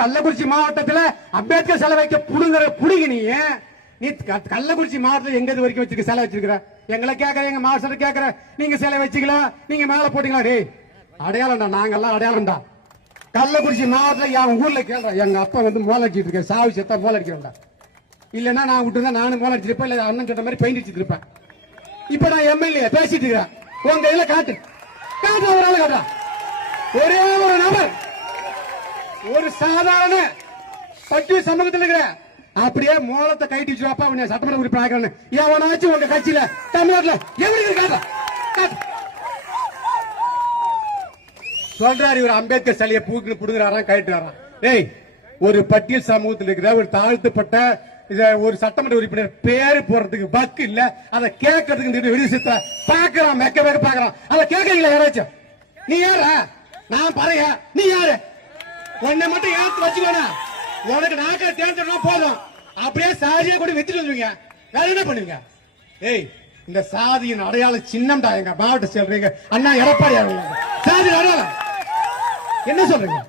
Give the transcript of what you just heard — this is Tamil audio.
கள்ளக்குறிச்சி மாவட்டத்துல அம்பேத்கர் சிலை வைக்க புடுங்க நீ கள்ளக்குறிச்சி மாவட்டத்தில் எங்க வரைக்கும் வச்சிருக்க சிலை வச்சிருக்கிற? எங்களை கேட்கற, எங்க மாஸ்டர் கேட்கற, நீங்க சிலை வச்சுக்கலாம், நீங்க மேல போட்டீங்களா? டேய் அடையாளம்டா, நாங்கெல்லாம் அடையாளம்டா. கள்ளக்குறிச்சி மாவட்டத்தில் என் ஊர்ல கேள்ற, எங்க அப்பா மோல அடிச்சிட்டு இருக்க, சாவி செத்தா மோல அடிக்கிறேன்டா. இல்லன்னா நான் விட்டு நானும் மோல அடிச்சிருப்பேன், இல்ல அண்ணன் சொன்ன மாதிரி பெயிண்ட் அடிச்சிட்டு இருப்பேன். இப்ப நான் எம்எல்ஏ பேசிட்டு இருக்கிறேன், உங்க கையில காட்டு ஒரு ஆளு காட்டா. ஒரே ஒரு நபர், ஒரு சாதாரண பட்டி சமூகத்தில் இருக்கிற அப்படியே மோளத்தை கைட்டி வச்சுப்பா சட்டமன்ற உறுப்பினர் எவனாச்சும் உங்க கட்சியில தமிழ்நாட்டில் எப்படி காட்டா சொல்றாரு. இவர் அம்பேத்கர் சிலையை பூக்கு புடுங்குறாராம், கைட்டுறாராம். டேய், ஒரு பட்டியல் சமூகத்தில் இருக்கிற ஒரு தாழ்த்தப்பட்ட ஒரு சட்டமன்ற உறுப்பினர் பேரு போறதுக்கு பக்கு இல்ல, அதை கேட்கறதுக்கு விடுவித்த பாக்குறான், மெக்க மெக்க பாக்குறான். அதை கேட்கறீங்களா யாராச்சும்? நீ யாரா? நான் பாருங்க, நீ யாரு? உன்னை மட்டும் ஏத்து வச்சுக்கோனா உனக்கு நாக்க தேர்ந்தெடுனா போதும், அப்படியே சாதியை கூட வித்துட்டு வந்துருவீங்க. வேற என்ன பண்ணுவீங்க? ஏய், இந்த சாதியின் அடையாள சின்னம்டா எங்க மாவட்ட சொல்றீங்க. அண்ணா எடப்பாடி சாதி அடையாளம் என்ன சொல்றீங்க?